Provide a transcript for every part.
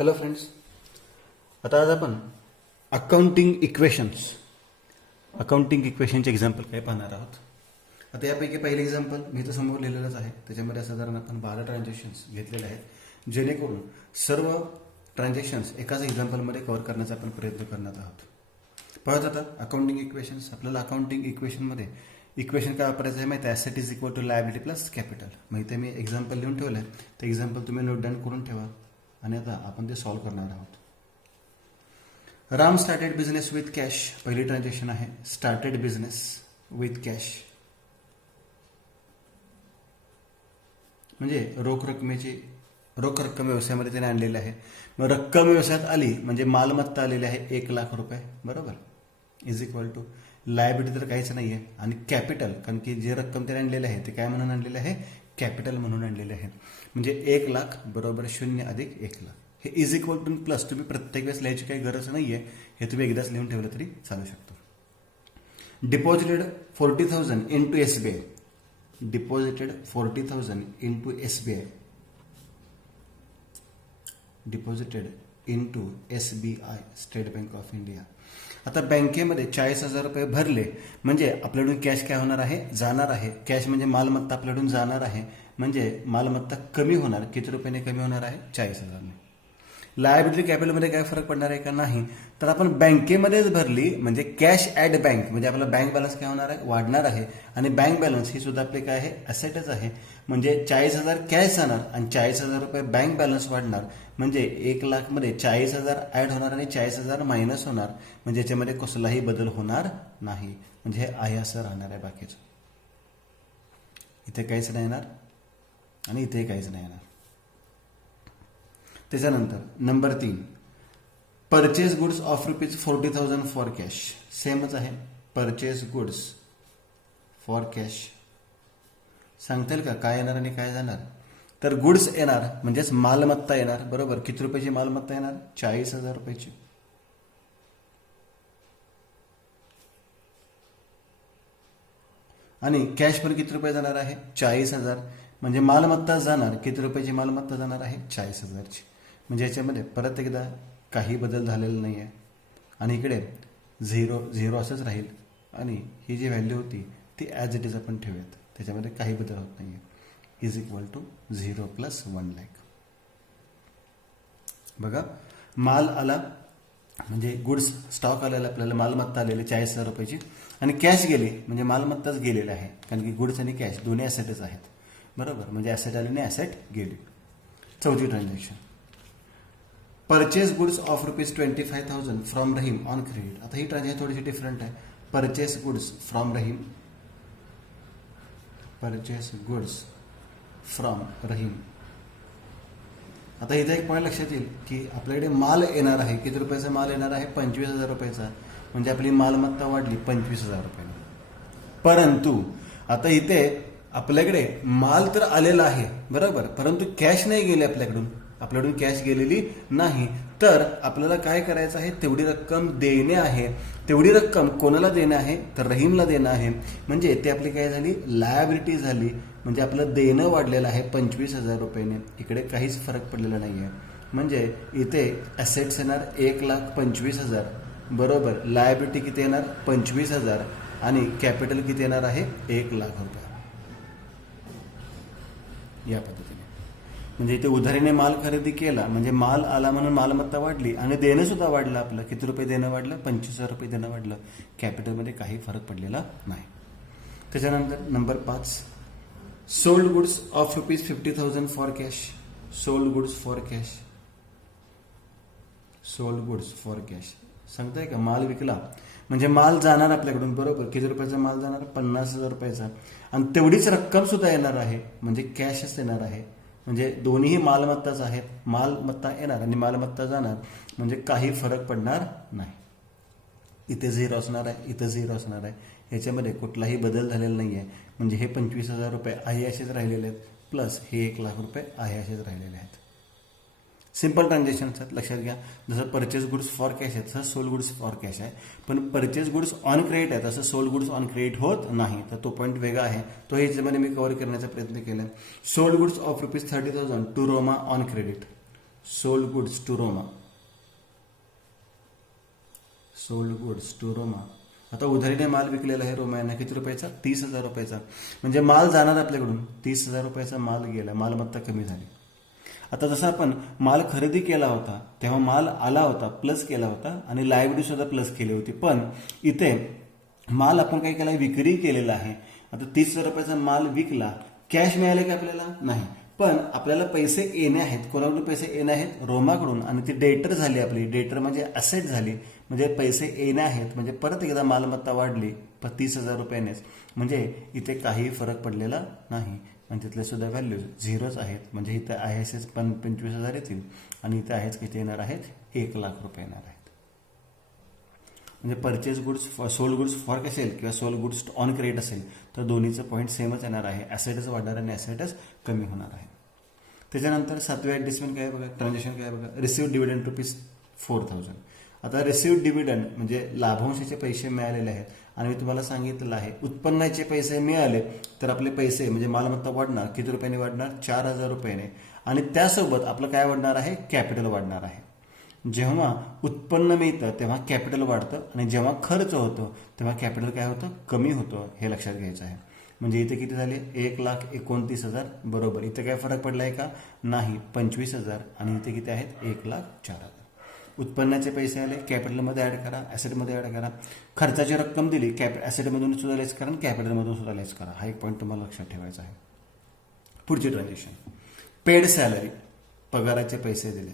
Hello friends, आता आज आपण अकाउंटिंग इक्वेशनचे एक्झाम्पल काय पाहणार आहोत. आता यापैकी पहिले एक्झाम्पल मी तर समोर लिहिलेलंच आहे. त्याच्यामध्ये साधारण आपण 12 ट्रान्झॅक्शन्स घेतलेले आहेत, जेणेकरून सर्व ट्रान्झॅक्शन्स एकाच एक्झाम्पलमध्ये कव्हर करण्याचा आपण प्रयत्न करणार आहोत. पाहत आता अकाउंटिंग इक्वेशन्स. आपल्याला अकाउंटिंग इक्वेशनमध्ये इक्वेशन काय वापरायचं आहे माहिती आहे. Asset is equal to liability plus capital. माहिती आहे, मी एक्झाम्पल लिहून ठेवलं आहे. ते एक्झाम्पल तुम्ही नोट डाऊन करून ठेवा आणि आता आपण ते सॉल्व्ह करणार आहोत. Ram started business with cash. पहिली ट्रान्झॅक्शन आहे स्टार्टेड बिझनेस विथ कॅश, म्हणजे रोख रक्कम व्यवसायामध्ये त्याने आणलेली आहे. मग रक्कम व्यवसायात आली म्हणजे मालमत्ता आलेली आहे 1,00,000 रुपये, बरोबर. इज इक्वल टू लायबिलिटी तर काहीच नाही आहे, आणि कॅपिटल, कारण की जे रक्कम त्याने आणलेले आहे ते काय म्हणून आणलेले आहे, कॅपिटल म्हणून आणलेले आहे. म्हणजे 1,00,000 बरोबर 0 अधिक 1,00,000. हे इज इक्वल टू प्लस तुम्ही प्रत्येक वेळेस लिहायची काही गरज नाही आहे, हे तुम्ही एकदाच लिहून ठेवलं तरी चालू शकतो. Deposited 40,000 into SBI. Deposited 40,000 into SBI. Deposited into SBI, state bank of India. आता बँकेमध्ये 40,000 रुपये भरले म्हणजे आपल्याकडून कॅश काय होणार आहे, जाणार आहे. कॅश म्हणजे मालमत्ता आपल्याकडून जाणार आहे, म्हणजे मालमत्ता कमी होणार. किती रुपयाने कमी होणार आहे, 40,000ने. लायबिलिटी कॅपिटलमध्ये काय फरक पडणार आहे का, नाही. तर आपण बँकेमध्येच भरली म्हणजे कॅश ॲट बँक, म्हणजे आपला बँक बॅलन्स काय होणार आहे, वाढणार आहे. आणि बँक बॅलन्स ही सुद्धा आपले काय आहे, ॲसेटच आहे. म्हणजे 40,000 कॅश जाणार आणि 40,000 रुपये बँक बॅलन्स वाढणार. म्हणजे 1,00,000 मध्ये 40,000 ॲड होणार आणि 40,000 मायनस होणार. म्हणजे याच्यामध्ये कसलाही बदल होणार नाही. म्हणजे हे आहे असं राहणार आहे. बाकीचं इथे काहीच नाही येणार आणि इथे काहीच नाही येणार. त्याच्यानंतर number 3, purchase goods of ₹40,000 for cash. सेमच आहे, परचेस गुड्स फॉर कॅश. सांगता येईल का काय येणार आणि काय जाणार. तर गुड्स येणार म्हणजेच मालमत्ता येणार, बरोबर. किती रुपयाची मालमत्ता येणार, 40,000 रुपयाची. आणि कॅश पर किती रुपये जाणार आहे, 40,000. म्हणजे मालमत्ता जाणार, किती रुपयाची मालमत्ता जाणार आहे, 40,000ची. म्हणजे याच्यामध्ये परत एकदा काही बदल झालेला नाही आहे. आणि इकडे 0 असंच राहील. आणि ही जी व्हॅल्यू होती ती ॲज इट इज आपण ठेवूयात, त्याच्यामध्ये काही बदल होत नाही आहे. Is equal to 0 plus 1,00,000. बघा, माल आला म्हणजे गुड्स स्टॉक आलेला, आपल्याला मालमत्ता आलेली 40,000 रुपयाची. आणि कॅश गेली म्हणजे मालमत्ताच गेलेली आहे, कारण की गुड्स आणि कॅश दोन्ही ॲसेटच आहेत, बरोबर. म्हणजे ॲसेट आले आणि ॲसेट गेली. चौथी transaction, purchase goods of ₹25,000 from Rahim on credit. आता ही ट्रान्झॅक्शन थोडीशी डिफरंट आहे. Purchase goods from Rahim, purchase goods from Rahim. आता इथे एक पॉईंट लक्षात येईल की आपल्याकडे माल येणार आहे. किती रुपयाचा माल येणार आहे, 25,000 रुपयाचा. म्हणजे आपली मालमत्ता वाढली 25,000 रुपयाने. परंतु आता इथे आपल्याकडे माल तर आलेला आहे, बरोबर, परंतु कॅश नाही गेली आपल्याकडून कॅश गेलेली नाही. तर आपल्याला काय करायचं आहे, तेवढी रक्कम देणे आहे. तेवढी रक्कम कोणाला देणं आहे, तर रहीमला देणं आहे. म्हणजे ते आपली काय झाली, लायबिलिटी झाली. म्हणजे आपलं देणं वाढलेलं आहे 25,000 रुपयाने. इकडे काहीच फरक पडलेला नाही आहे. म्हणजे इथे ॲसेट्स येणार 1,25,000, बरोबर. लायबिलिटी किती येणार, 25,000. आणि कॅपिटल किती येणार आहे, 1,00,000 रुपये. या पद्धतीने म्हणजे इथे उधारीने माल खरेदी केला म्हणजे माल आला म्हणून मालमत्ता वाढली आणि देणं सुद्धा वाढलं. आपलं किती रुपये देणं वाढलं, 25,000 रुपये देणं वाढलं. कॅपिटलमध्ये काही फरक पडलेला नाही. त्याच्यानंतर number 5, sold goods of ₹50,000 for cash. Sold goods for cash, sold goods for cash. सांगताय का, माल विकला म्हणजे माल जाणार आपल्याकडून, बरोबर. किती रुपयाचा माल जाणार, 50,000 रुपयाचा. आणि तेवढीच रक्कम सुद्धा येणार आहे, म्हणजे कॅशच येणार आहे. म्हणजे दोन्हीही मालमत्ताच आहेत. मालमत्ता येणार आणि मालमत्ता जाणार, म्हणजे काही फरक पडणार नाही. इथे 0 असणार आहे, इथं 0 असणार आहे. ह्याच्यामध्ये कुठलाही बदल झालेला नाही आहे. म्हणजे हे 25,000 रुपये आहे असेच राहिलेले आहेत, प्लस हे 1,00,000 रुपये आहे असेच राहिलेले आहेत. सिंपल ट्रान्झॅक्शन आहेत, लक्षात घ्या. जसं परचेस गुड्स फॉर कॅश आहे तसं सोल्ड गुड्स फॉर कॅश आहे. पण परचेस गुड्स ऑन क्रेडिट आहे, तसं सोल्ड गुड्स ऑन क्रेडिट होत नाही. तर तो पॉईंट वेगळा आहे, तो ह्याच्यामध्ये मी कव्हर करण्याचा प्रयत्न केला. Sold goods of ₹30,000 to Roma on credit. Sold goods to Roma. Sold goods to Roma. आता उधारीने माल विकलेला आहे रोमा यांना किती रुपयाचा? 30,000 रुपयाचा. म्हणजे माल जाणार आपल्याकडून 30,000 रुपयाचा माल गेला, मालमत्ता कमी झाली. आता जसं आपण माल खरेदी केला होता तेव्हा माल आला होता, प्लस केला होता आणि लायबिलिटी सुद्धा प्लस केली होती. पण इथे माल आपण काय केला? विक्री केलेला आहे. आता 30,000 रुपयाचा माल विकला, कॅश मिळाले का आपल्याला? नाही. पण आपल्याला पैसे येणे आहेत. कोणाकडून पैसे येणे आहेत? रोमाकडून. आणि ती डेटर झाली आपली. डेटर म्हणजे असेट झाली, म्हणजे पैसे येणे आहेत. म्हणजे परत एकदा मालमत्ता वाढली 30,000 रुपयानेच. म्हणजे इथे काही फरक पडलेला नाही. आणि तिथले सुद्धा व्हॅल्यूज झिरोच आहेत. म्हणजे इथे आहेच 25,000 येतील आणि इथे आहेच किती येणार आहेत? 1,00,000 रुपये येणार आहेत. म्हणजे purchase goods sold goods for असेल किंवा सोल्ड गुड्स ऑन क्रेडिट असेल तर दोन्हीचं पॉईंट सेमच येणार आहे. ॲसेटच वाढणार आणि ॲसेटच कमी होणार आहे. त्याच्यानंतर 7व्या ॲडजस्टमेंट काय बघा, ट्रान्झॅक्शन काय बघा, रिसिव्ह डिव्हिडंड ₹4,000. आता रिसिव्ह डिव्हिडंड म्हणजे लाभांशाचे पैसे मिळालेले आहेत आणि मी तुम्हाला सांगितलेलं आहे उत्पन्नाचे पैसे मिळाले तर आपले पैसे म्हणजे मालमत्ता वाढणार. किती रुपयाने वाढणार? 4,000 रुपयाने. आणि त्यासोबत आपलं काय वाढणार आहे? कॅपिटल वाढणार आहे. जेव्हा उत्पन्न मिळतं तेव्हा कॅपिटल वाढतं आणि जेव्हा खर्च होतो तेव्हा कॅपिटल काय होतं? कमी होतं. हे लक्षात घ्यायचं आहे. म्हणजे इथे किती झाले? 1,29,000. बरोबर. इथे काय फरक पडला आहे का? नाही. 25,000 आणि इथे किती आहेत? 1,04,000. उत्पन्नाचे पैसे आले, कॅपिटलमध्ये ॲड करा, ॲसेटमध्ये ॲड करा. खर्चाची रक्कम दिली, ॲसेटमधून सुद्धा लेस करा आणि कॅपिटलमधून सुद्धा लेस करा. हा एक पॉईंट तुम्हाला लक्षात ठेवायचा आहे. पुढची ट्रान्झॅक्शन, पेड सॅलरी. पगाराचे पैसे दिले.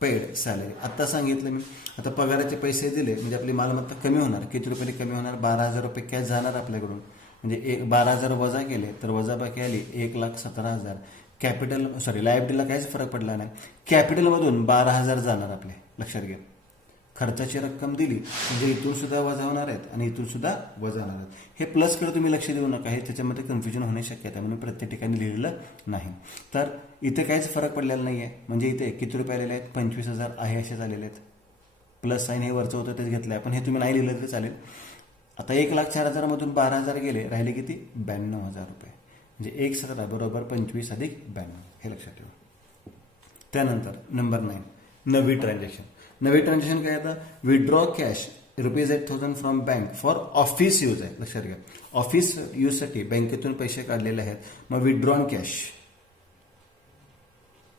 पेड सॅलरी आत्ता सांगितलं मी. आता पगाराचे पैसे दिले म्हणजे आपली मालमत्ता कमी होणार. किती रुपये कमी होणार? 12,000 रुपये कॅश जाणार आपल्याकडून. म्हणजे 12,000 वजा केले तर वजा बाकी आली 1,17,000. कॅपिटल लायबिलिटीला काहीच फरक पडला नाही. कॅपिटलमधून 12,000 जाणार आपले. लक्षात घ्या. खर्चाची रक्कम दिली म्हणजे इथून सुद्धा वजा होणार आहेत आणि इथून सुद्धा वजा होणार आहेत. हे प्लसकडे तुम्ही लक्ष देऊ नका. हे त्याच्यामध्ये कन्फ्युजन होण्याची शक्यता आहे म्हणून प्रत्येक ठिकाणी लिहिलेलं नाही. तर इथे काहीच फरक पडलेला नाही आहे. म्हणजे इथे किती रुपये आलेले आहेत? 25,000 आहे असे झालेले आहेत. प्लस साईन हे वरचं होतं तेच घेतलं आहे. पण हे तुम्ही नाही लिहिलं तरी चालेल. आता 1,04,000 मधून 12,000 गेले, राहिले किती? 92,000 रुपये. म्हणजे 1,17 बरोबर 25 अधिक 92. हे लक्षात ठेवा. त्यानंतर नंबर 9, नवी ट्रान्झॅक्शन. नवी ट्रान्झॅक्शन काय आता? Withdraw cash ₹8,000 from bank for office use आहे. लक्षात घ्या. ऑफिस यूजसाठी बँकेतून पैसे काढलेले आहेत. मग withdrawn cash,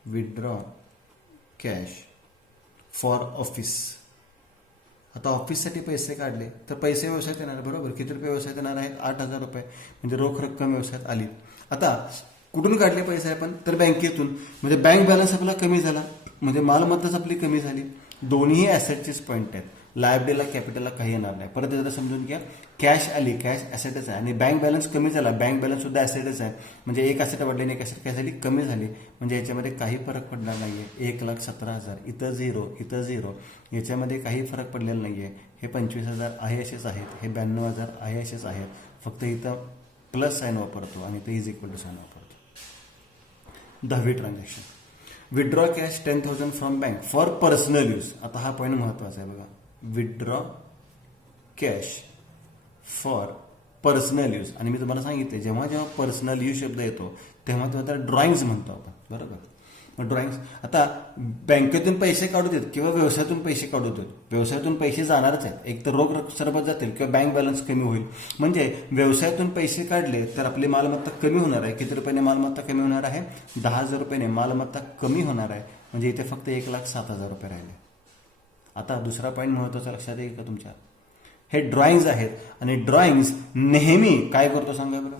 withdraw cash for office. आता ऑफिससाठी पैसे काढले तर पैसे व्यवसायात येणार. बरोबर. किती रुपये व्यवसायात येणार आहेत? 8,000 रुपये. म्हणजे रोख रक्कम व्यवसायात आली. आता कुठून काढले पैसे आपण? तर बँकेतून. म्हणजे बँक बॅलन्स आपला कमी झाला म्हणजे मालमत्ताच आपली कमी झाली. दोन्ही ॲसेटचेच पॉईंट आहेत. लायबिलिटीला कॅपिटलला काही येणार नाही. परत एकदा समजून घ्या. कॅश आली, कॅश ॲसेटच आहे आणि बँक बॅलन्स कमी झाला, बँक बॅलन्स सुद्धा ॲसेटच आहे. म्हणजे एक ॲसेट वाढली आणि एक ॲसेट काय झाली? कमी झाली. म्हणजे याच्यामध्ये काही फरक पडणार नाहीये. 1,17,000 इथं 0, इथं 0. याच्यामध्ये काही फरक पडलेला नाहीये. हे 25,000 आहे असेच आहेत, हे 92,000 आहे असेच आहेत. फक्त इथं प्लस साईन वापरतो आणि इथं इज इक्वल टू साईन वापरतो. 10वी transaction, withdraw cash 10,000 from bank for personal use. आता हा पॉईंट महत्वाचा आहे बघा. Withdraw cash for personal use. आणि मी तुम्हाला सांगितले जेव्हा जेव्हा पर्सनल यूज शब्द येतो तेव्हा तेव्हा ड्रॉइंग्स म्हणतो आपण. बरोबर. मग ड्रॉइंग्स आता बँकेतून पैसे काढू देत किंवा व्यवसायातून पैसे काढू देत. व्यवसायातून पैसे जाणारच आहेत. एक तर रोख सरबत जातील किंवा बँक बॅलन्स कमी होईल. म्हणजे व्यवसायातून पैसे काढले तर आपली मालमत्ता कमी होणार आहे. किती रुपयाने मालमत्ता कमी होणार आहे? 10,000 रुपयाने मालमत्ता कमी होणार आहे. म्हणजे इथे फक्त 1,07,000 रुपये राहिले. आता दुसरा पॉईंट महत्वाचा लक्षात येईल का तुमच्या? हे ड्रॉइंग्स आहेत आणि ड्रॉइंग्स नेहमी काय करतो सांगा बरं?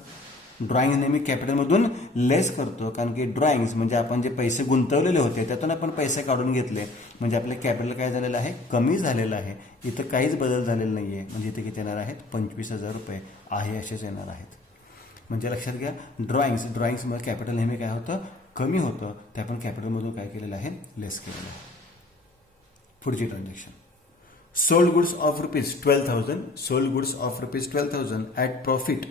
ड्रॉइंग नेहमी कॅपिटलमधून लेस करतो. कारण की ड्रॉइंग्स म्हणजे आपण जे पैसे गुंतवलेले होते त्यातून आपण पैसे काढून घेतले. म्हणजे आपलं कॅपिटल काय झालेलं आहे? कमी झालेलं आहे. इथं काहीच बदल झालेला नाही आहे. म्हणजे इथे किती येणार आहेत? 25,000 रुपये आहे असेच येणार आहेत. म्हणजे लक्षात घ्या. ड्रॉइंग्समध्ये कॅपिटल नेहमी काय होतं? कमी होतं. ते आपण कॅपिटलमधून काय केलेलं आहे? लेस केलेलं आहे. पुढची transaction, sold goods of ₹12,000. Sold goods of ₹12,000 at profit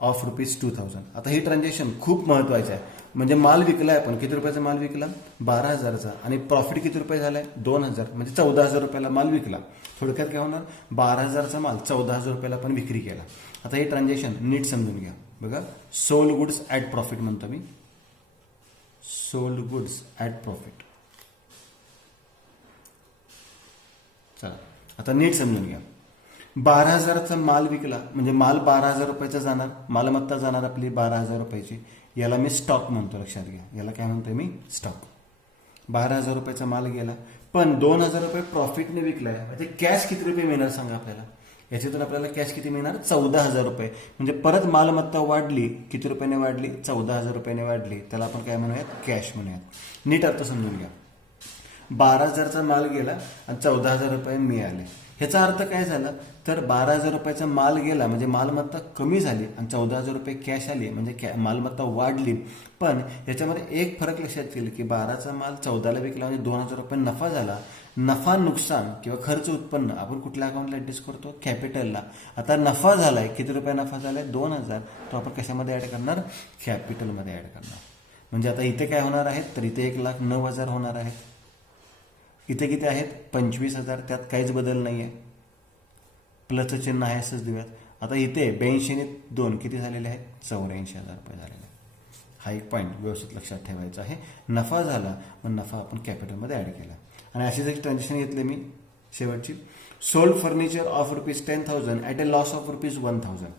of ₹2,000. आता ही ट्रान्झॅक्शन खूप महत्वाची आहे. म्हणजे माल विकलाय आपण. किती रुपयाचा माल विकला? 12,000चा. आणि प्रॉफिट किती रुपये झालाय? 2,000. म्हणजे 14,000 रुपयाला माल विकला. थोडक्यात काय होणार? 12,000चा माल 14,000 रुपयाला आपण विक्री केला. आता ही ट्रान्झॅक्शन नीट समजून घ्या. बघा, सोल्ड गुड्स ॲट प्रॉफिट म्हणतो मी. Sold goods at profit. चला आता नीट समजून घ्या. 12,000चा माल विकला म्हणजे माल 12,000 रुपयाचा जाणार, मालमत्ता जाणार आपली 12,000 रुपयाची. याला मी स्टॉक म्हणतो, लक्षात घ्या. याला काय म्हणतोय मी? स्टॉक. 12,000 रुपयाचा माल गेला, पण 2,000 रुपये प्रॉफिटने विकलाय. म्हणजे कॅश किती रुपये मिळणार सांगा आपल्याला? याच्यातून आपल्याला कॅश किती मिळणार? 14,000 रुपये. म्हणजे परत मालमत्ता वाढली, किती रुपयाने वाढली? 14,000 रुपयाने वाढली. त्याला आपण काय म्हणूयात? कॅश म्हणूयात. नीट अर्थ समजून घ्या. 12,000चा माल गेला आणि 14,000 रुपये मिळाले. ह्याचा अर्थ काय झाला? तर 12,000 रुपयाचा माल गेला म्हणजे मालमत्ता कमी झाली आणि 14,000 रुपये कॅश आली म्हणजे मालमत्ता वाढली. पण याच्यामध्ये एक फरक लक्षात येईल की 12चा माल 14ला विकला म्हणजे 2,000 रुपये नफा झाला. नफा नुकसान किंवा खर्च उत्पन्न आपण कुठल्या अकाउंटला ऍडजस्ट करतो? कॅपिटलला. आता नफा झालाय, किती रुपये नफा झालाय? 2,000. तो आपण कशामध्ये ऍड करणार? कॅपिटलमध्ये ऍड करणार. म्हणजे आता इथे काय होणार आहेत? तर इथे 1,09,000 होणार आहेत. इथे किती आहेत? 25,000. त्यात काहीच बदल नाहीये, प्लसचं चिन्ह आहे असंच देऊयात. आता इथे 82 किती झालेले आहेत? 84,000 रुपये झालेले आहेत. हा एक पॉईंट व्यवस्थित लक्षात ठेवायचा आहे. नफा झाला मग नफा आपण कॅपिटलमध्ये ऍड केला. आणि अशीच एक ट्रान्झॅक्शन घेतली मी शेवटची. Sold furniture of ₹10,000 at a loss of ₹1,000.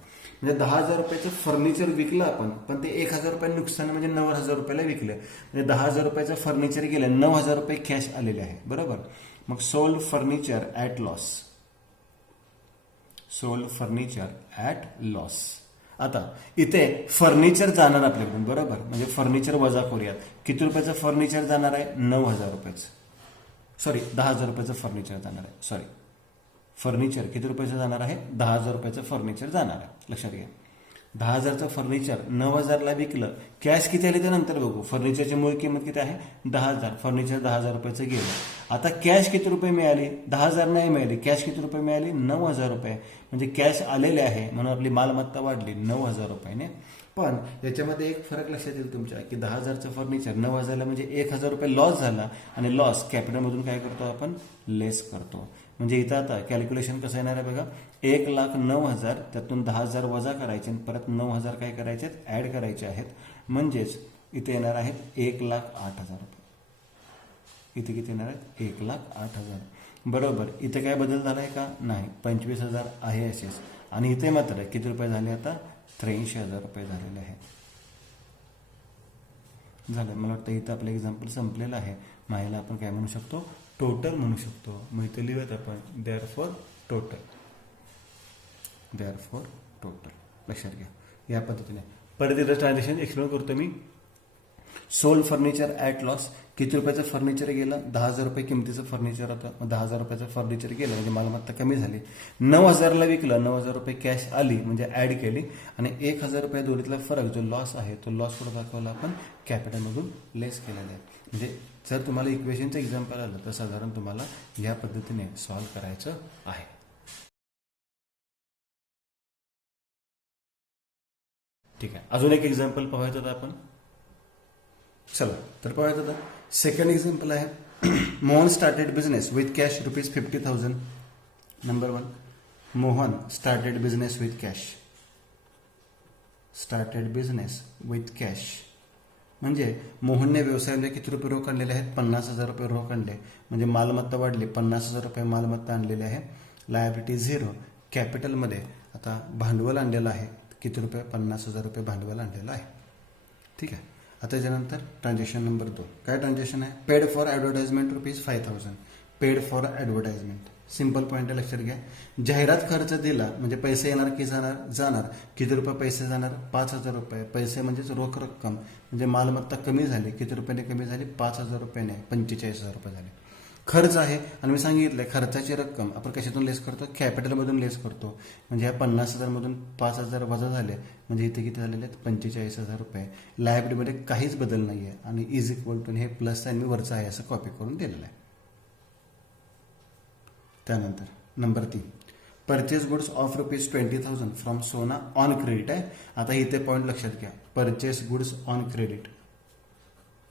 म्हणजे 10,000 रुपयाचं फर्निचर विकलं आपण, पण ते 1,000 रुपये नुकसान म्हणजे 9,000 रुपयाला विकलं. म्हणजे 10,000 रुपयाचं फर्निचर गेलं, 9,000 रुपये कॅश आलेले आहे. बरोबर. मग sold furniture at loss. Sold furniture at loss. आता इथे फर्निचर जाणार आपल्याकडून. बरोबर. म्हणजे फर्निचर वजा करूयात. किती रुपयाचं फर्निचर जाणार आहे? 9,000 रुपयाचं. सॉरी, 10,000 रुपयाचं फर्निचर जाणार आहे. सॉरी, फर्निचर किती रुपयाचं जाणार आहे? 10,000 रुपयाचं फर्निचर जाणार आहे. लक्षात घ्या. 10,000चं फर्निचर 9,000ला विकलं. कॅश किती आली ते नंतर बघू. फर्निचरची मूळ किंमत किती आहे? 10,000. फर्निचर 10,000 रुपयाचं गेलं. आता कॅश किती रुपये मिळाली? 10,000 नाही मिळाली. कॅश किती रुपये मिळाली? 9,000 रुपये. म्हणजे कॅश आलेले आहे म्हणून आपली मालमत्ता वाढली 9,000 रुपयाने. पण याच्यामध्ये एक फरक लक्षात येईल तुमच्या की 10,000चं फर्निचर 9,000ला म्हणजे 1,000 रुपये लॉस झाला. आणि लॉस कॅपिटलमधून काय करतो आपण? लेस करतो. म्हणजे इथं आता कॅल्क्युलेशन कसं येणार आहे बघा. 1,09,000 त्यातून 10,000 वजा करायचे आणि परत 9,000 काय करायचे? ऍड करायचे आहेत. म्हणजेच इथे येणार आहेत 1,08,000 रुपये. इथे किती येणार आहेत? 1,08,000. बरोबर. इथे काय बदल झाला आहे का? नाही. 25,000 आहे असेच. आणि इथे मात्र किती रुपये झाले आता? 83,000 रुपये झालेले आहेत. झालं. मला वाटतं इथं आपलं एक्झाम्पल संपलेलं आहे. माहिला आपण काय म्हणू शकतो? टोटल म्हणू शकतो. मग इथे लिहूयात आपण देअरफॉर टोटल. Therefore total. लक्षात घ्या. या पद्धतीने परत इथं ट्रान्झॅक्शन एक्सप्लेन करतो मी. Sold furniture at loss. किती रुपयाचं फर्निचर गेलं? 10,000 रुपये किमतीचं फर्निचर होतं. 10,000 रुपयाचं फर्निचर गेलं म्हणजे मालमत्ता कमी झाली. 9,000ला विकलं. 9,000 रुपये कॅश आली म्हणजे ऍड केली. आणि 1,000 रुपये दोन्हीतला फरक जो लॉस आहे तो लॉस कुठं दाखवला आपण? कॅपिटलमधून लेस केलेला आहे. म्हणजे जर तुम्हाला इक्वेशनचं एक्झाम्पल आलं तर साधारण तुम्हाला या पद्धतीने सॉल्व्ह करायचं आहे. ठीक आहे. अजून एक एक्झाम्पल पाहायचं होतं आपण. चला तर पाहायचं होतं. सेकंड एक्झाम्पल आहे. Mohan started business with cash ₹50,000. Number 1. Mohan started business with cash. Started business with cash म्हणजे मोहनने व्यवसायामध्ये किती रुपये रोख आणलेले आहेत? 50,000 रुपये रोख आणले. म्हणजे मालमत्ता वाढली. 50,000 रुपये मालमत्ता आणलेली आहे. लायबिलिटी 0. कॅपिटलमध्ये आता भांडवल आणलेलं आहे. किती रुपये? 50,000 रुपये भांडवल आणलेलं आहे. ठीक आहे. आता त्याच्यानंतर ट्रान्झॅक्शन नंबर 2. काय ट्रान्झॅक्शन आहे? Paid for advertisement ₹5,000. Paid for advertisement. Simple point लक्षात घ्या. जाहिरात खर्च दिला म्हणजे पैसे येणार की जाणार? किती रुपये पैसे जाणार? 5,000 रुपये. पैसे म्हणजेच रोख रक्कम. म्हणजे मालमत्ता कमी झाली. किती रुपयाने कमी झाली? 5,000 रुपयाने. 45,000 रुपये झाले. खर्च आहे आणि मी सांगितलंय खर्चाची रक्कम आपण कशातून लेस करतो? कॅपिटलमधून लेस करतो. म्हणजे ह्या 50,000 मधून 5,000 वजा झाले म्हणजे इथे किती झालेले आहेत? 45,000 रुपये. लायबिलिटीमध्ये काहीच बदल नाही आहे आणि इज इक्वल टू हे प्लस साईन मी वरचं आहे असं कॉपी करून दिलेलं आहे. त्यानंतर number 3. Purchase goods of ₹20,000 from Sona on credit आहे. आता इथे पॉईंट लक्षात घ्या. Purchase goods on credit.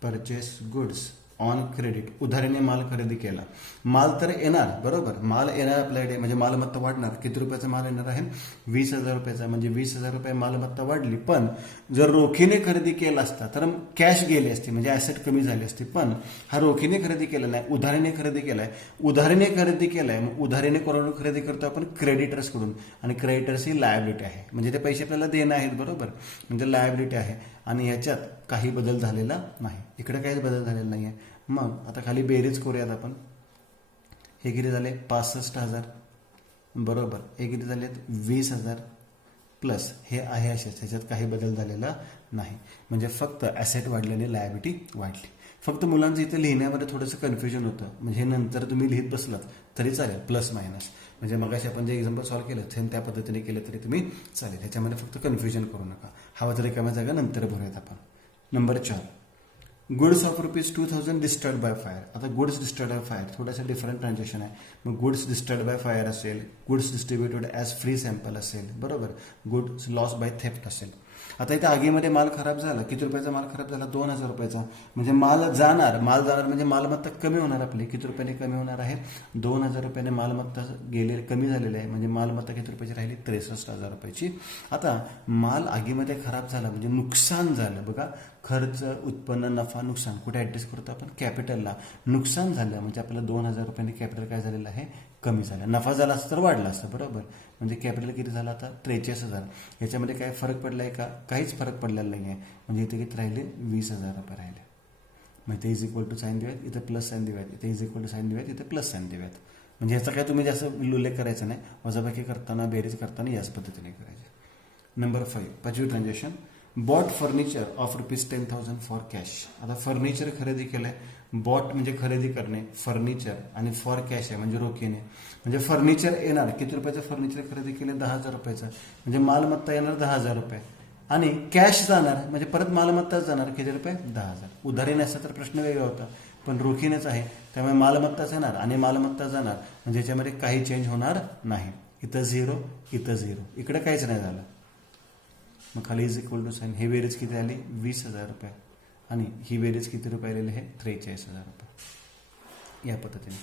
Purchase goods on credit, उधारीने माल खरेदी केला. माल तर येणार, बरोबर, माल येणार आपल्याकडे, म्हणजे मालमत्ता वाढणार. किती रुपयाचा माल येणार आहे? 20,000 रुपयाचा. म्हणजे 20,000 रुपये मालमत्ता वाढली. पण जर रोखीने खरेदी केला असता तर कॅश गेली असती, म्हणजे ऍसेट कमी झाली असती. पण हा रोखीने खरेदी केला नाही, उधारीने खरेदी केलाय. उधारीने खरेदी केलाय, मग उधारीने कोणाकडून खरेदी करतो आपण? क्रेडिटर्स कडून. आणि क्रेडिटर्स ही लायबिलिटी आहे, म्हणजे ते पैसे आपल्याला देणं आहेत, बरोबर, म्हणजे लायबिलिटी आहे. आणि ह्याच्यात काही बदल झालेला नाही, इकडे काहीच बदल झालेला नाही आहे. मग आता खाली बेरीज करूयात आपण. हे किती झाले? 65,000, बरोबर. हे किती झाले? 20,000 प्लस हे आहे असेच, ह्याच्यात काही बदल झालेला नाही. म्हणजे फक्त ॲसेट वाढल्याने लायबिलिटी वाढली. फक्त मुलांचं इथे लिहिण्यामध्ये थोडंसं कन्फ्युजन होतं, म्हणजे हे नंतर तुम्ही लिहित बसलात तरी चालेल, प्लस मायनस. म्हणजे मगाशी आपण जे एक्झाम्पल सॉल्व्ह केलं सेम त्या पद्धतीने केलं तरी तुम्ही चालेल. ह्याच्यामध्ये फक्त कन्फ्युजन करू नका. हवा तर रिकाम्या जागा नंतर भरूयात आपण. Number 4, goods of ₹2,000 destroyed by fire. आता गुड्स डिस्ट्रॉयड बाय फायर थोडंसं डिफरंट ट्रान्झॅक्शन आहे. मग गुड्स डिस्ट्रॉयड बाय फायर असेल, goods distributed as free sample असेल, बरोबर, गुड्स लॉस बाय थेफ्ट असेल. आता इथे आगीमध्ये माल खराब झाला. किती रुपयाचा माल खराब झाला? 2,000 रुपयाचा. म्हणजे माल जाणार म्हणजे मालमत्ता कमी होणार आपली. किती रुपयाने कमी होणार आहे? 2,000 रुपयाने मालमत्ता गेले, कमी झालेली आहे. म्हणजे मालमत्ता किती रुपयाची राहिली? 63,000 रुपयाची. आता माल आगीमध्ये खराब झाला म्हणजे नुकसान झालं. बघा, खर्च, उत्पन्न, नफा, नुकसान कुठे ऍडजस्ट करतो आपण? कॅपिटलला. नुकसान झालं म्हणजे आपल्याला 2,000 रुपयाने कॅपिटल काय झालेलं आहे? कमी झालं. नफा झाला असतं तर वाढला असतं, बरोबर. म्हणजे कॅपिटल किती झालं आता? 43,000. याच्यामध्ये काय फरक पडलाय का? काहीच फरक पडलेला नाही आहे. म्हणजे इथे किती राहिले? 20,000 रुपये राहिले. मग इथे इज इक्वल टू साईन देऊयात, इथे प्लस साईन देऊयात, इथे इज इक्वल टू साईन देऊयात, इथे प्लस साईन देऊयात. म्हणजे याचा काय तुम्ही जास्त उल्लेख करायचा नाही. वजाबाकी करताना, बेरीज करताना याच पद्धतीने करायचे. नंबर 5, 5वी transaction, bought furniture of ₹10,000 for cash. आता फर्निचर खरेदी केलंय. बॉट म्हणजे खरेदी करणे, फर्निचर, आणि फॉर कॅश आहे म्हणजे रोखीने. म्हणजे फर्निचर येणार. किती रुपयाचं फर्निचर खरेदी केलं? 10,000 रुपयाचं. म्हणजे मालमत्ता येणार 10,000 रुपये. आणि कॅश जाणार म्हणजे परत मालमत्ताच जाणार. किती रुपये? 10,000. उधारी नसता तर प्रश्न वेगळा होता, पण रोखीनेच आहे त्यामुळे मालमत्ताच येणार आणि मालमत्ता जाणार. म्हणजे याच्यामध्ये काही चेंज होणार नाही. इथं 0, इथं 0, इकडे काहीच नाही झालं. मग खाली इज इक्वल टू साईन. हे बेरीज किती आली? 20,000 रुपये. आणि ही बेरीज किती रुपये आलेली आहे? 43,000 रुपये. या पद्धतीने.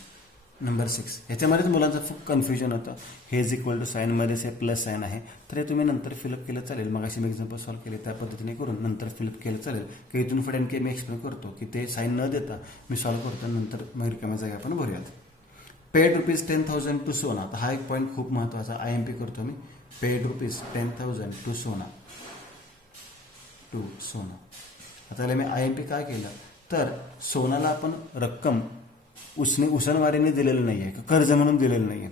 नंबर 6, याच्यामध्येच मुलांचं खूप कन्फ्युजन होतं. हे इज इक्वल टू साईनमध्येच हे प्लस साईन आहे, तर हे तुम्ही नंतर फिलअप केलं चालेल. मग अशी मी एक्झाम्पल सॉल्व्ह केले त्या पद्धतीने करून नंतर फिलअप केलं चालेल. की इथून पुढे आणखी मी एक्सप्लेन करतो की ते साईन न देता मी सॉल्व्ह करतो. नंतर मग रिकाम्या जागा आपण भरूयात. पेड ₹10,000 टू सोना. आता हा एक पॉईंट खूप महत्त्वाचा. IMP करतो मी. पेड ₹10,000 टू सोना. आता मी IMP काय केलं तर सोनाला आपण रक्कम उसनवारीने दिलेलं नाही आहे, कर्ज म्हणून दिलेलं नाही आहे.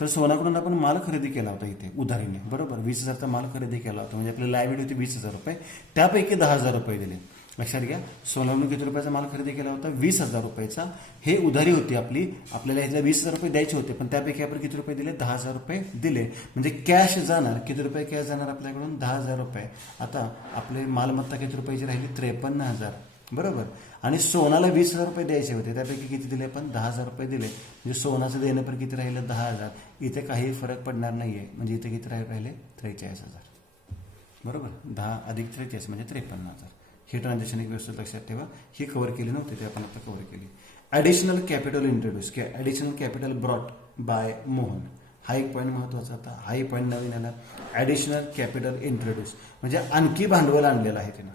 तर सोनाकडून आपण माल खरेदी केला होता इथे उधारीने, बरोबर. 20,000चा माल खरेदी केला होता. म्हणजे आपली लायबिलिटी होती 20,000 रुपये. त्यापैकी 10,000 रुपये दिले. लक्षात घ्या, सोनाकडून किती रुपयाचा माल खरेदी केला होता? 20,000 रुपयाचा. हे उधारी होती आपली. आपल्याला ह्याच्या 20,000 रुपये द्यायचे होते, पण त्यापैकी आपण किती रुपये दिले? 10,000 रुपये दिले. म्हणजे कॅश जाणार. किती रुपये कॅश जाणार आपल्याकडून? 10,000 रुपये. आता आपली मालमत्ता किती रुपयाची राहिली? 53,000, बरोबर. आणि सोनाला 20,000 रुपये द्यायचे होते, त्यापैकी किती दिले? पण 10,000 रुपये दिले. म्हणजे सोनाचं देणं पण किती राहिलं? 10,000. इथे काही फरक पडणार नाहीये. म्हणजे इथे किती राहिले? 43,000, बरोबर. 10 अधिक 43 म्हणजे 53,000. हे ट्रान्झॅक्शन एक व्यवस्थित लक्षात ठेवा. ही कव्हर केली नव्हती, ते आपण आता कव्हर केली. ॲडिशनल कॅपिटल इंट्रोड्यूस किंवा additional capital brought by Mohan. हा एक पॉईंट महत्त्वाचा होता. हा एक पॉईंट नवीन आला. ॲडिशनल कॅपिटल इंट्रोड्यूस म्हणजे आणखी भांडवल आणलेलं आहे त्यानं.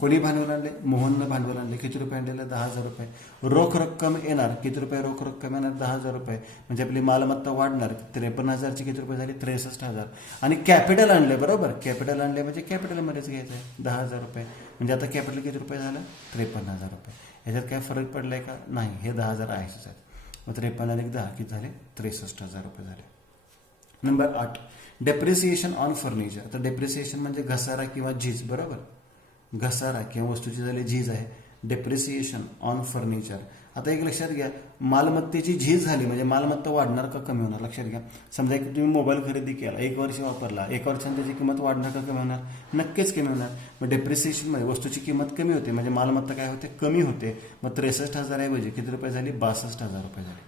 कोणी भांडवल आणले? मोहननं भांडवल आणले. किती रुपये आणलेलं? 10,000 रुपये. रोख रक्कम येणार. किती रुपये रोख रक्कम येणार? 10,000 रुपये. म्हणजे आपली मालमत्ता वाढणार. 53,000ची किती रुपये झाली? 63,000. आणि कॅपिटल आणले, बरोबर. कॅपिटल आणले म्हणजे कॅपिटलमध्येच घ्यायचं आहे 10,000 रुपये. म्हणजे आता कॅपिटल किती रुपये झालं? 53,000 रुपये. याच्यात काय फरक पडलाय का? नाही. हे 10,000 आहेच आहेत. मग 53 अधिक 10 किती झाले? 63,000 रुपये झाले. Number 8, depreciation on furniture. आता डेप्रिसिएशन म्हणजे घसारा किंवा झीज, बरोबर. घसारा किंवा वस्तूची झाली झीज आहे. Depreciation on furniture. आता एक लक्षात घ्या, मालमत्तेची झीज झाली म्हणजे मालमत्ता वाढणार का कमी होणार? लक्षात घ्या. समजा एक तुम्ही मोबाईल खरेदी केला, 1 वर्ष वापरला, 1 वर्षाने त्याची किंमत वाढणार का कमी होणार? नक्कीच कमी होणार. मग डेप्रिसिएशनमध्ये वस्तूची किंमत कमी होते म्हणजे मालमत्ता काय होते? कमी होते. मग 63,000 ऐवजी किती रुपये झाली? 62,000 रुपये झाले.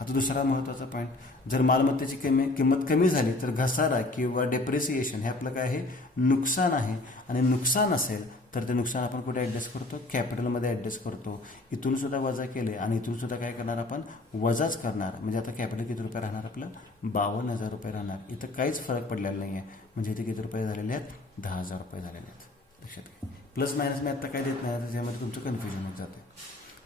आता दुसरा महत्त्वाचा पॉईंट, जर मालमत्तेची किंमत कमी झाली तर घसारा किंवा डेप्रिसिएशन हे आपलं काय आहे? नुकसान आहे. आणि नुकसान असेल तर ते नुकसान आपण कुठे ॲडजस्ट करतो, कॅपिटलमध्ये ॲडजस्ट करतो. इथून सुद्धा वजा केले आणि इथून सुद्धा काय करणार आपण, वजाच करणार. म्हणजे आता कॅपिटल किती रुपये राहणार आपलं, 52,000 रुपये राहणार. इथं काहीच फरक पडलेला नाही आहे. म्हणजे इथे किती रुपये झालेले आहेत, 10,000 रुपये झालेले आहेत. लक्षात घ्या. प्लस मायनस मी आता काय देत नाही, त्याच्यामध्ये तुमचं कन्फ्युजन होत जाते.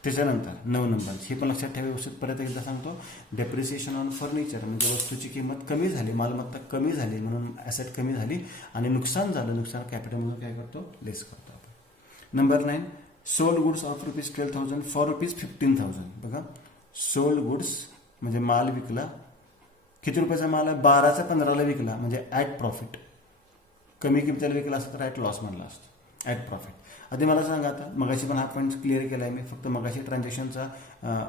त्याच्यानंतर 9 नंबर, हे पण लक्षात ठेवा व्यवस्थित. परत एकदा सांगतो, डेप्रिसिएशन ऑन फर्निचर म्हणजे वस्तूची किंमत कमी झाली, मालमत्ता कमी झाली म्हणून ॲसेट कमी झाली आणि नुकसान झालं, नुकसान कॅपिटलमधून काय करतो, लेस करतो आपण. Number 9, sold goods of ₹12,000 for ₹15,000. बघा, सोल्ड गुड्स म्हणजे माल विकला, किती रुपयाचा माल आहे, 12चा 15ला विकला म्हणजे ॲट प्रॉफिट. कमी किमतीला विकला असतं तर ॲट लॉस म्हणला असतो, ॲट प्रॉफिट. आधी मला सांगा, आता मगाशी पण हा पॉईंट क्लिअर केला आहे मी, फक्त मगाशी ट्रान्झॅक्शनचा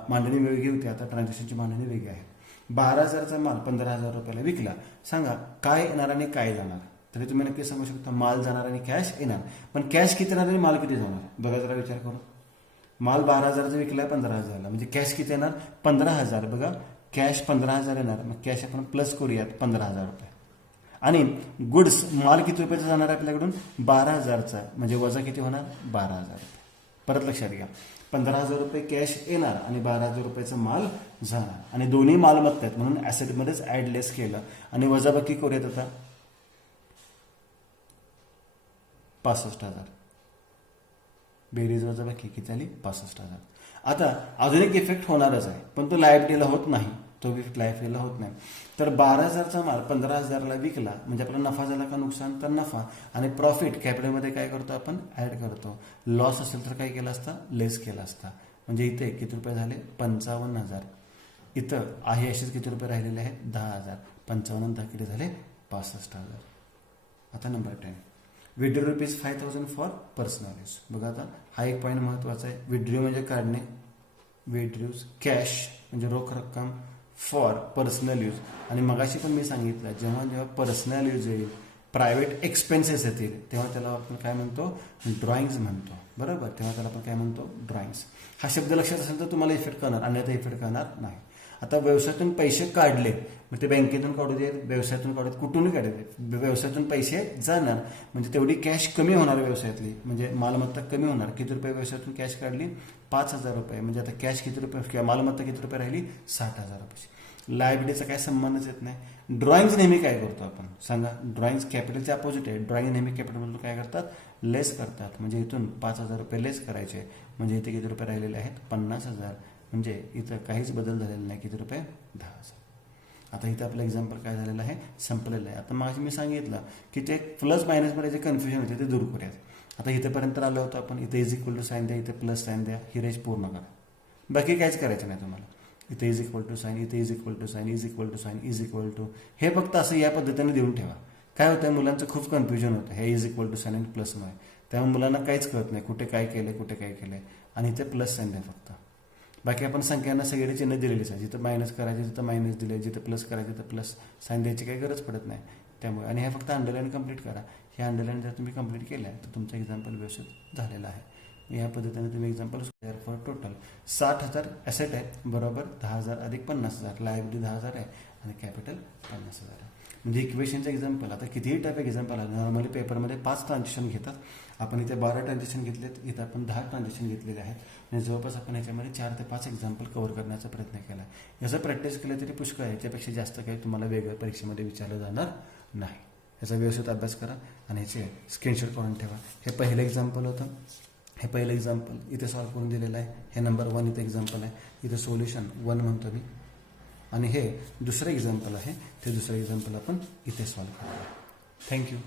मांडणी वेगळी होती, आता ट्रान्झॅक्शनची मांडणी वेगळी आहे. 12,000चा माल 15,000 रुपयाला विकला, सांगा काय येणार आणि काय जाणार. तरी तुम्ही नक्की सांगू शकता, माल जाणार आणि कॅश येणार. पण कॅश किती येणार आणि माल किती जाणार, बघा जरा विचार करू. माल 12,000चा विकला 15,000ला, म्हणजे कॅश किती येणार, 15,000. बघा, कॅश 15,000 येणार, मग कॅश आपण प्लस करूयात 15,000 रुपये. आणि गुड्स माल किती रुपयाचा जाणार आहे आपल्याकडून, 12,000चा, म्हणजे वजा किती होणार, 12,000 रुपये. परत लक्षात घ्या, 15,000 रुपये कॅश येणार आणि 12,000 रुपयाचा माल जाणार आणि दोन्ही मालमत्ता आहेत म्हणून ॲसेटमध्येच ॲड लेस केलं आणि वजाबाकी करूयात. आता 65,000, बेरीज वजाबाकी किती आली, 65,000. आता अजून एक इफेक्ट होणारच आहे, पण तो लायबिलिटीला होत नाही, तो लायबिलिटीला होत नाही. तर 12,000चा माल 15,000ला विकला म्हणजे आपला नफा झाला का नुकसान, तर नफा. आणि प्रॉफिट कॅपिटलमध्ये काय करतो आपण, ॲड करतो. लॉस असेल तर काय केला असता, लेस केला असता. म्हणजे इथे किती रुपये झाले, 55,000. इथं आहे असेच किती रुपये राहिलेले आहेत, 10,000. 55 10 किती झाले, 65,000. आता number 10, withdraw ₹5,000 for personal use. बघा, आता हा एक पॉईंट महत्त्वाचा आहे. विड्रॉ म्हणजे काढणे, विड्रॉज कॅश म्हणजे रोख रक्कम, फॉर पर्सनल यूज. आणि मगाशी पण मी सांगितलं, जेव्हा जेव्हा पर्सनल यूज येईल, प्रायव्हेट एक्सपेन्सेस येतील, तेव्हा त्याला आपण काय म्हणतो, ड्रॉइंग्स म्हणतो. बरोबर, तेव्हा त्याला आपण काय म्हणतो, ड्रॉइंग्स. हा शब्द लक्षात असेल तर तुम्हाला इफेक्ट करणार, अन्यथा इफेक्ट करणार नाही. आता व्यवसायातून पैसे काढले, मग ते बँकेतून काढू देत, व्यवसायातून काढू देत, कुठूनही काढू देत, व्यवसायातून पैसे जाणार म्हणजे तेवढी कॅश कमी होणार व्यवसायातली, म्हणजे मालमत्ता कमी होणार. किती रुपये व्यवसायातून कॅश काढली, 5,000 रुपये. म्हणजे आता कॅश किती रुपये किंवा मालमत्ता किती रुपये राहिली, 60,000 रुपये. लायबिलिटीचा काय संबंधच येत नाही. ड्रॉइंग्स नेहमी काय करतो आपण, सांगा. ड्रॉइंग्स कॅपिटलचे अपोजिट आहे. ड्रॉइंग नेहमी कॅपिटलमधून काय करतात, लेस करतात. म्हणजे इथून 5,000 रुपये लेस करायचे, म्हणजे इथे किती रुपये राहिलेले आहेत, 50,000. म्हणजे इथं काहीच बदल झालेला नाही. किती रुपये, 10,000. आता इथं आपलं एक्झाम्पल काय झालेलं आहे, संपलेलं आहे. आता मग मी सांगितलं की ते प्लस मायनसमध्ये जे कन्फ्युजन होते ते दूर करूयात. आता इथेपर्यंत आलं होतं आपण, इथे इज इक्वल टू साईन द्या, इथे प्लस साईन द्या, ही रेंज पूर्ण करा. बाकी काहीच करायचं नाही तुम्हाला. इथे इज इक्वल टू साईन, इथे is equal to sign, is equal to sign, is equal to, हे फक्त असं या पद्धतीने देऊन ठेवा. काय होतं, मुलांचं खूप कन्फ्युजन होतं हे इज इक्वल टू साईन आणि प्लसमुळे. त्यामुळे मुलांना काहीच कळत नाही कुठे काय केलं, कुठे काय केलं. आणि इथे प्लस साईन द्या फक्त. बाकी आपण संख्यांना सगळे चिन्ह दिलेलीच आहे. जिथं मायनस करायचे तिथं मायनस दिले, जिथं प्लस करायचे तिथं प्लस साईन द्यायची काही गरज पडत नाही. त्यामुळे आणि हे फक्त अंडरलाईन कंप्लीट करा. हे अंडरलाईन जर तुम्ही कंप्लीट केल्या तर तुमचं एक्झाम्पल व्यवस्थित झालेलं आहे. या पद्धतीने तुम्ही एक्झाम्पल फॉर टोटल 60,000 ॲसेट आहे, बरोबर 10,000 अधिक 50,000, लायबिलिटी 10,000 आहे आणि कॅपिटल 50,000 आहे. म्हणजे इक्वेशनचं एक्झाम्पल. आता कितीही टाईप एक्झाम्पल आहे, नॉर्मली पेपरमध्ये 5 ट्रान्झॅक्शन घेतात, आपण इथे 12 ट्रान्झॅक्शन घेतलेत, इथं आपण 10 ट्रान्झॅक्शन घेतलेले आहेत. आणि जवळपास आपण याच्यामध्ये 4 ते 5 एक्झाम्पल कव्हर करण्याचा प्रयत्न केला. याचं प्रॅक्टिस केलं तरी पुष्कळ आहे, याच्यापेक्षा जास्त काही तुम्हाला वेगळ्या परीक्षेमध्ये विचारलं जाणार नाही. याचा व्यवस्थित अभ्यास करा आणि ह्याचे स्क्रीनशॉट काढून ठेवा. हे पहिलं एक्झाम्पल होतं, हे पहिलं एक्झाम्पल इथे सॉल्व्ह करून दिलेलं आहे. हे नंबर 1 इथे एक्झाम्पल आहे, इथं सोल्युशन 1 म्हणतो मी. आणि हे दुसरं एक्झाम्पल आहे, ते दुसरं एक्झाम्पल आपण इथे सॉल्व्ह करूया. थँक्यू.